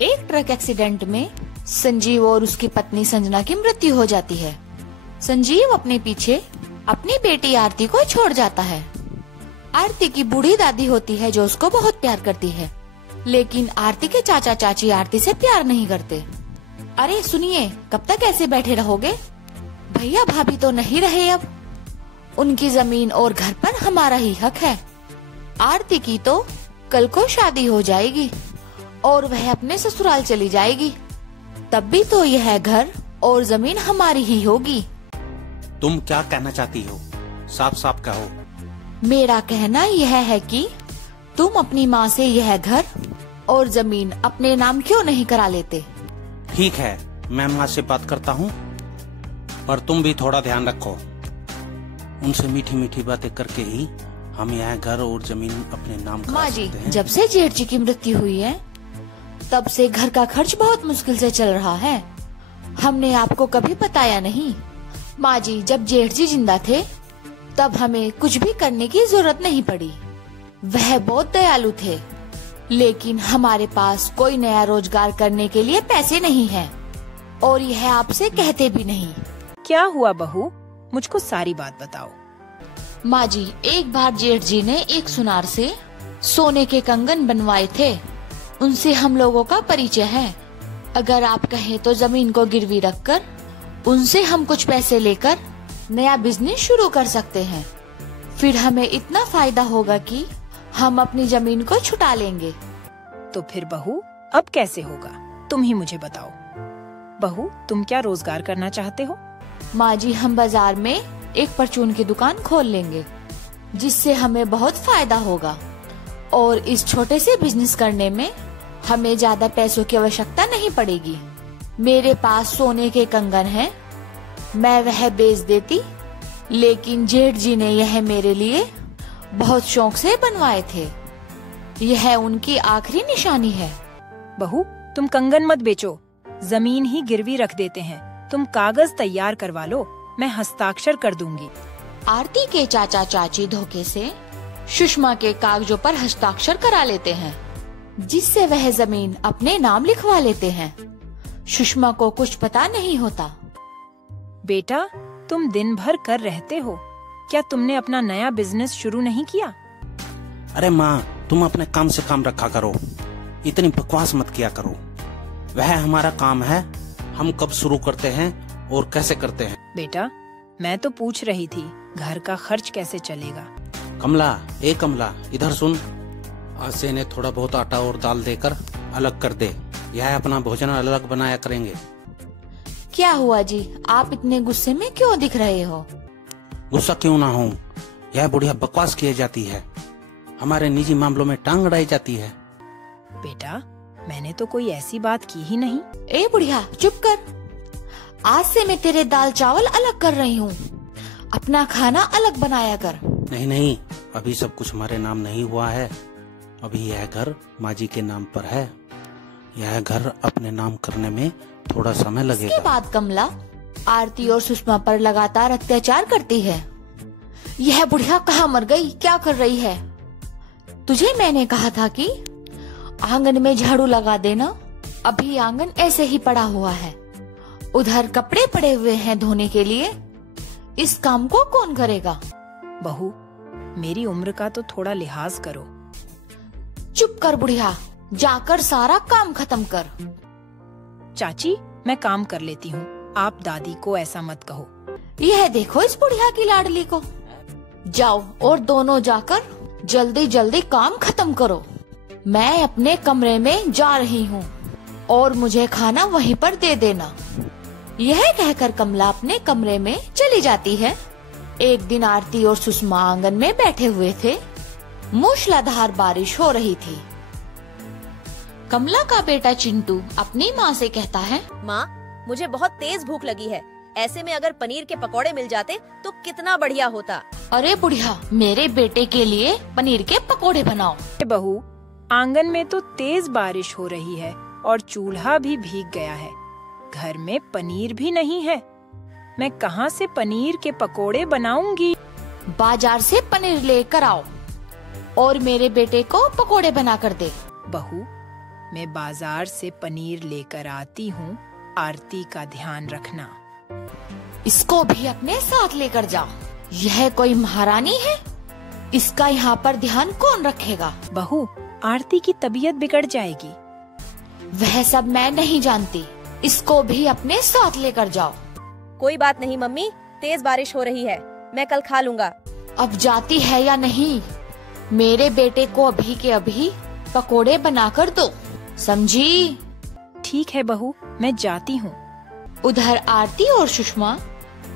एक truck accident में संजीव और उसकी पत्नी संजना की मृत्यु हो जाती है। संजीव अपने पीछे अपनी बेटी आरती को छोड़ जाता है। आरती की बूढ़ी दादी होती है जो उसको बहुत प्यार करती है, लेकिन आरती के चाचा चाची आरती से प्यार नहीं करते। अरे सुनिए, कब तक ऐसे बैठे रहोगे? भैया भाभी तो नहीं रहे अब। उनकी जमीन और घर पर हमारा ही हक है। आरती की तो कल को शादी हो जाएगी और वह अपने ससुराल चली जाएगी, तब भी तो यह घर और जमीन हमारी ही होगी। तुम क्या कहना चाहती हो? साफ साफ कहो। मेरा कहना यह है कि तुम अपनी माँ से यह घर और जमीन अपने नाम क्यों नहीं करा लेते? ठीक है, मैं माँ से बात करता हूँ, पर तुम भी थोड़ा ध्यान रखो। उनसे मीठी मीठी बातें करके ही हम यह घर और जमीन अपने नाम करा माँ जी, सकते हैं। जब से जेठ जी की मृत्यु हुई है तब से घर का खर्च बहुत मुश्किल से चल रहा है। हमने आपको कभी बताया नहीं। माँ जी, जब जेठ जी जिंदा थे तब हमें कुछ भी करने की जरूरत नहीं पड़ी। वह बहुत दयालु थे, लेकिन हमारे पास कोई नया रोजगार करने के लिए पैसे नहीं हैं, और यह आपसे कहते भी नहीं। क्या हुआ बहू? मुझको सारी बात बताओ। माँ जी, एक बार जेठ जी ने एक सुनार से सोने के कंगन बनवाए थे। उनसे हम लोगों का परिचय है। अगर आप कहें तो जमीन को गिरवी रखकर उनसे हम कुछ पैसे लेकर नया बिजनेस शुरू कर सकते हैं। फिर हमें इतना फायदा होगा कि हम अपनी जमीन को छुटा लेंगे। तो फिर बहू अब कैसे होगा? तुम ही मुझे बताओ। बहू, तुम क्या रोजगार करना चाहते हो? माँ जी, हम बाजार में एक परचून की दुकान खोल लेंगे, जिससे हमें बहुत फायदा होगा, और इस छोटे से बिजनेस करने में हमें ज्यादा पैसों की आवश्यकता नहीं पड़ेगी। मेरे पास सोने के कंगन हैं, मैं वह बेच देती, लेकिन जेठ जी ने यह मेरे लिए बहुत शौक से बनवाए थे। यह उनकी आखिरी निशानी है। बहू, तुम कंगन मत बेचो, जमीन ही गिरवी रख देते हैं। तुम कागज तैयार करवा लो, मैं हस्ताक्षर कर दूंगी। आरती के चाचा चाची धोखे से सुषमा के कागजों पर हस्ताक्षर करा लेते हैं, जिससे वह जमीन अपने नाम लिखवा लेते हैं। सुषमा को कुछ पता नहीं होता। बेटा, तुम दिन भर कर रहते हो, क्या तुमने अपना नया बिजनेस शुरू नहीं किया? अरे माँ, तुम अपने काम से काम रखा करो, इतनी बकवास मत किया करो। वह हमारा काम है, हम कब शुरू करते हैं और कैसे करते हैं। बेटा, मैं तो पूछ रही थी घर का खर्च कैसे चलेगा। कमला, इधर सुन। आज से इन्हें थोड़ा बहुत आटा और दाल देकर अलग कर दे। यह अपना भोजन अलग बनाया करेंगे। क्या हुआ जी, आप इतने गुस्से में क्यों दिख रहे हो? गुस्सा क्यों ना हूँ, यह बुढ़िया बकवास की जाती है, हमारे निजी मामलों में टांग अड़ाई जाती है। बेटा, मैंने तो कोई ऐसी बात की ही नहीं। ए बुढ़िया, चुप कर। आज से मैं तेरे दाल चावल अलग कर रही हूँ, अपना खाना अलग बनाया कर। नहीं, अभी सब कुछ हमारे नाम नहीं हुआ है। अभी यह घर माँ जी के नाम पर है। यह घर अपने नाम करने में थोड़ा समय लगेगा। इसके बाद कमला आरती और सुषमा पर लगातार अत्याचार करती है। यह बुढ़िया कहाँ मर गई, क्या कर रही है? तुझे मैंने कहा था कि आंगन में झाड़ू लगा देना। अभी आंगन ऐसे ही पड़ा हुआ है, उधर कपड़े पड़े हुए हैं धोने के लिए। इस काम को कौन करेगा? बहू, मेरी उम्र का तो थोड़ा लिहाज करो। चुप कर बुढ़िया, जाकर सारा काम खत्म कर। चाची, मैं काम कर लेती हूँ, आप दादी को ऐसा मत कहो। यह देखो इस बुढ़िया की लाडली को। जाओ और दोनों जाकर जल्दी जल्दी काम खत्म करो। मैं अपने कमरे में जा रही हूँ और मुझे खाना वहीं पर दे देना। यह कहकर कमला अपने कमरे में चली जाती है। एक दिन आरती और सुषमा आंगन में बैठे हुए थे। मूसलाधार बारिश हो रही थी। कमला का बेटा चिंटू अपनी माँ से कहता है, माँ, मुझे बहुत तेज भूख लगी है। ऐसे में अगर पनीर के पकौड़े मिल जाते तो कितना बढ़िया होता। अरे बुढ़िया, मेरे बेटे के लिए पनीर के पकोड़े बनाओ। बहू, आंगन में तो तेज बारिश हो रही है और चूल्हा भी भीग गया है। घर में पनीर भी नहीं है, मैं कहाँ से पनीर के पकोड़े बनाऊंगी? बाजार से पनीर लेकर आओ और मेरे बेटे को पकोड़े बना कर दे। बहू, मैं बाजार से पनीर लेकर आती हूँ, आरती का ध्यान रखना। इसको भी अपने साथ लेकर जा। यह कोई महारानी है? इसका यहाँ पर ध्यान कौन रखेगा? बहू, आरती की तबीयत बिगड़ जाएगी। वह सब मैं नहीं जानती। इसको भी अपने साथ लेकर जाओ। कोई बात नहीं मम्मी, तेज बारिश हो रही है, मैं कल खा लूँगा। अब जाती है या नहीं? मेरे बेटे को अभी के अभी पकोड़े बनाकर दो, समझी? ठीक है बहू, मैं जाती हूँ। उधर आरती और सुषमा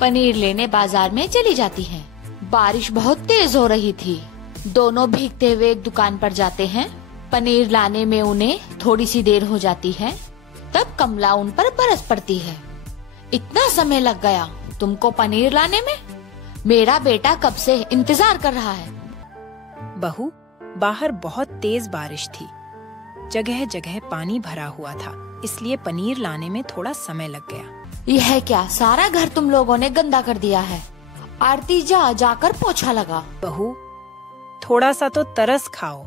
पनीर लेने बाजार में चली जाती हैं। बारिश बहुत तेज हो रही थी। दोनों भीगते हुए एक दुकान पर जाते हैं। पनीर लाने में उन्हें थोड़ी सी देर हो जाती है। तब कमला उन पर बरस पड़ती है। इतना समय लग गया तुमको पनीर लाने में? मेरा बेटा कब से इंतजार कर रहा है। बहू, बाहर बहुत तेज बारिश थी। जगह जगह पानी भरा हुआ था, इसलिए पनीर लाने में थोड़ा समय लग गया। यह क्या, सारा घर तुम लोगों ने गंदा कर दिया है। आरती जाकर पोछा लगा। बहू, थोड़ा सा तो तरस खाओ।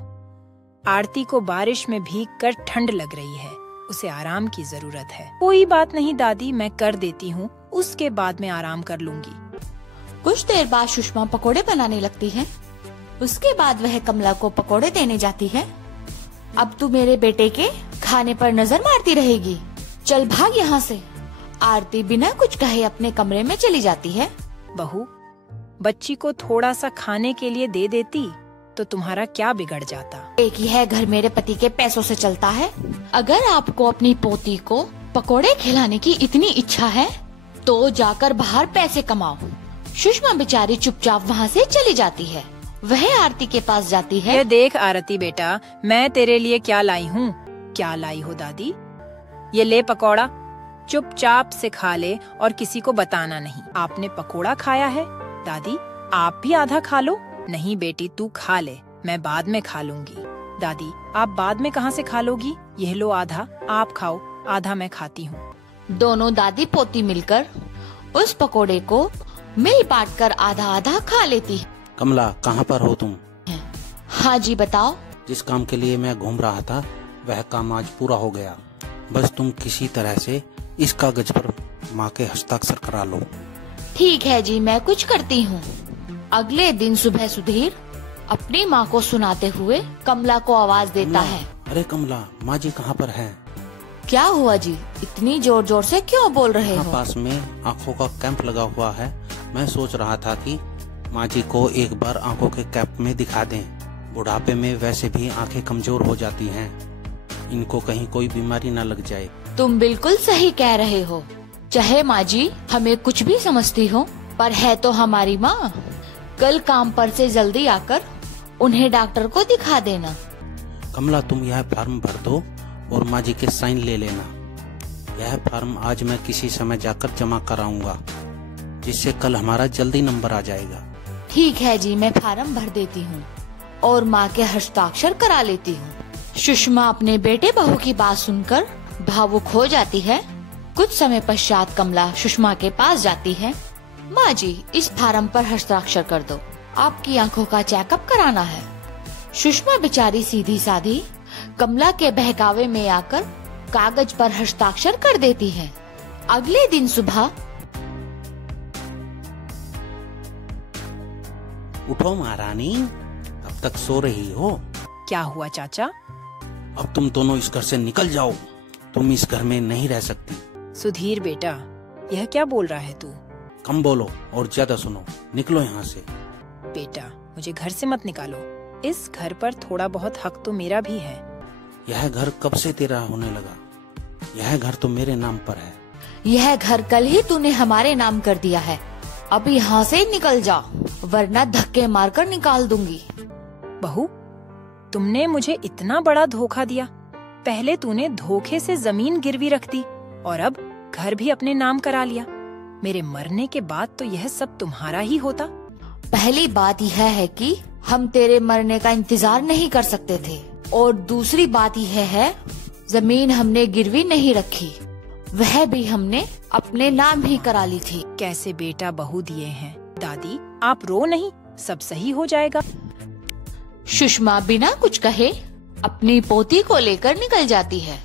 आरती को बारिश में भीगकर ठंड लग रही है, उसे आराम की जरूरत है। कोई बात नहीं दादी, मैं कर देती हूँ, उसके बाद मैं आराम कर लूंगी। कुछ देर बाद सुषमा पकोड़े बनाने लगती है। उसके बाद वह कमला को पकोड़े देने जाती है। अब तू मेरे बेटे के खाने पर नजर मारती रहेगी, चल भाग यहाँ से। आरती बिना कुछ कहे अपने कमरे में चली जाती है। बहू, बच्ची को थोड़ा सा खाने के लिए दे देती तो तुम्हारा क्या बिगड़ जाता। एक यह घर मेरे पति के पैसों से चलता है। अगर आपको अपनी पोती को पकोड़े खिलाने की इतनी इच्छा है तो जाकर बाहर पैसे कमाओ। सुषमा बेचारी चुपचाप वहाँ से चली जाती है। वह आरती के पास जाती है। ये देख आरती बेटा, मैं तेरे लिए क्या लाई हूँ। क्या लाई हो दादी? ये ले पकोड़ा, चुपचाप से खा ले और किसी को बताना नहीं। आपने पकोड़ा खाया है? दादी, आप भी आधा खा लो। नहीं बेटी, तू खा ले, मैं बाद में खा लूंगी। दादी, आप बाद में कहाँ से खा लोगी? यह लो आधा, आप खाओ, आधा मैं खाती हूँ। दोनों दादी पोती मिलकर उस पकोड़े को मिल बांट कर आधा आधा खा लेती है। कमला, कहाँ पर हो तुम? हाँ जी बताओ। जिस काम के लिए मैं घूम रहा था वह काम आज पूरा हो गया। बस तुम किसी तरह से इस कागज पर माँ के हस्ताक्षर करा लो। ठीक है जी, मैं कुछ करती हूँ। अगले दिन सुबह सुधीर अपनी माँ को सुनाते हुए कमला को आवाज देता है। अरे कमला, माँ जी कहाँ पर है? क्या हुआ जी, इतनी जोर जोर से क्यों बोल रहे हो? पास में आँखों का कैंप लगा हुआ है। मैं सोच रहा था कि माँ जी को एक बार आँखों के कैंप में दिखा दें। बुढ़ापे में वैसे भी आँखें कमजोर हो जाती हैं, इनको कहीं कोई बीमारी न लग जाए। तुम बिल्कुल सही कह रहे हो। चाहे माँ जी हमें कुछ भी समझती हो, पर है तो हमारी माँ। कल काम पर से जल्दी आकर उन्हें डॉक्टर को दिखा देना। कमला, तुम यह फॉर्म भर दो और माँ जी के साइन ले लेना। यह फॉर्म आज मैं किसी समय जाकर जमा कराऊंगा, जिससे कल हमारा जल्दी नंबर आ जाएगा। ठीक है जी, मैं फॉर्म भर देती हूँ और माँ के हस्ताक्षर करा लेती हूँ। सुषमा अपने बेटे बहू की बात सुनकर भावुक हो जाती है। कुछ समय पश्चात कमला सुषमा के पास जाती है। माँ जी, इस फॉर्म पर हस्ताक्षर कर दो, आपकी आंखों का चेकअप कराना है। सुषमा बेचारी सीधी साधी कमला के बहकावे में आकर कागज पर हस्ताक्षर कर देती है। अगले दिन सुबह। उठो महारानी, अब तक सो रही हो? क्या हुआ चाचा? अब तुम दोनों इस घर से निकल जाओ। तुम इस घर में नहीं रह सकती। सुधीर बेटा, यह क्या बोल रहा है तू? कम बोलो और ज्यादा सुनो। निकलो यहाँ से। बेटा, मुझे घर से मत निकालो। इस घर पर थोड़ा बहुत हक तो मेरा भी है। यह घर कब से तेरा होने लगा? यह घर तो मेरे नाम पर है। यह घर कल ही तूने हमारे नाम कर दिया है। अब यहाँ से निकल जा, वरना धक्के मारकर निकाल दूंगी। बहू, तुमने मुझे इतना बड़ा धोखा दिया। पहले तूने धोखे से जमीन गिरवी रख दी और अब घर भी अपने नाम करा लिया। मेरे मरने के बाद तो यह सब तुम्हारा ही होता। पहली बात यह है कि हम तेरे मरने का इंतजार नहीं कर सकते थे, और दूसरी बात यह है जमीन हमने गिरवी नहीं रखी, वह भी हमने अपने नाम ही करा ली थी। कैसे बेटा बहू दिए हैं। दादी, आप रो नहीं, सब सही हो जाएगा। सुषमा बिना कुछ कहे अपनी पोती को लेकर निकल जाती है।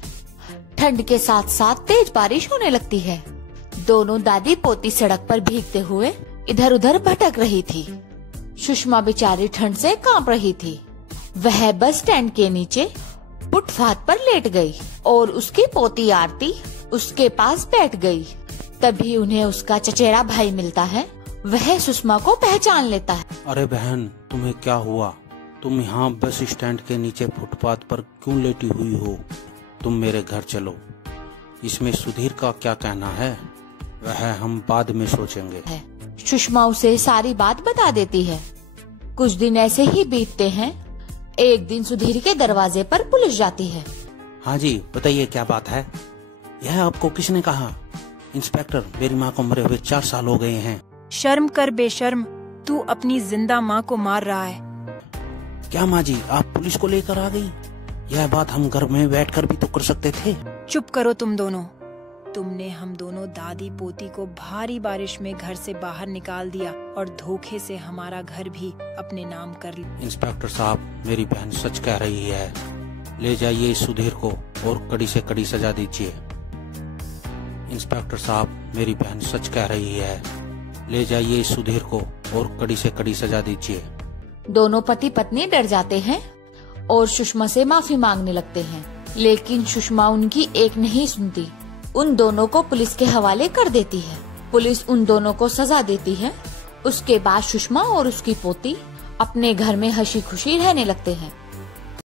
ठंड के साथ साथ तेज बारिश होने लगती है। दोनों दादी पोती सड़क पर भीगते हुए इधर उधर भटक रही थी। सुषमा बेचारी ठंड से कांप रही थी। वह बस स्टैंड के नीचे फुटपाथ पर लेट गई और उसकी पोती आरती उसके पास बैठ गई। तभी उन्हें उसका चचेरा भाई मिलता है। वह सुषमा को पहचान लेता है। अरे बहन, तुम्हें क्या हुआ? तुम यहाँ बस स्टैंड के नीचे फुटपाथ पर क्यों लेटी हुई हो? तुम मेरे घर चलो। इसमें सुधीर का क्या कहना है वह हम बाद में सोचेंगे। सुषमा उसे सारी बात बता देती है। कुछ दिन ऐसे ही बीतते हैं। एक दिन सुधीर के दरवाजे पर पुलिस जाती है। हाँ जी, बताइए क्या बात है? यह आपको किसने कहा? इंस्पेक्टर, मेरी माँ को मरे हुए 4 साल हो गए हैं। शर्म कर बेशर्म, तू अपनी जिंदा माँ को मार रहा है। क्या माँ जी, आप पुलिस को लेकर आ गई? यह बात हम घर में बैठकर भी तो कर सकते थे। चुप करो तुम दोनों। तुमने हम दोनों दादी पोती को भारी बारिश में घर से बाहर निकाल दिया और धोखे से हमारा घर भी अपने नाम कर लिया। इंस्पेक्टर साहब, मेरी बहन सच कह रही है। ले जाइए इस सुधीर को और कड़ी से कड़ी सजा दीजिए। इंस्पेक्टर साहब, मेरी बहन सच कह रही है। ले जाइए इस सुधीर को और कड़ी से कड़ी सजा दीजिए। दोनों पति पत्नी डर जाते हैं और सुषमा से माफी मांगने लगते हैं, लेकिन सुषमा उनकी एक नहीं सुनती। उन दोनों को पुलिस के हवाले कर देती है। पुलिस उन दोनों को सजा देती है। उसके बाद सुषमा और उसकी पोती अपने घर में हंसी खुशी रहने लगते हैं।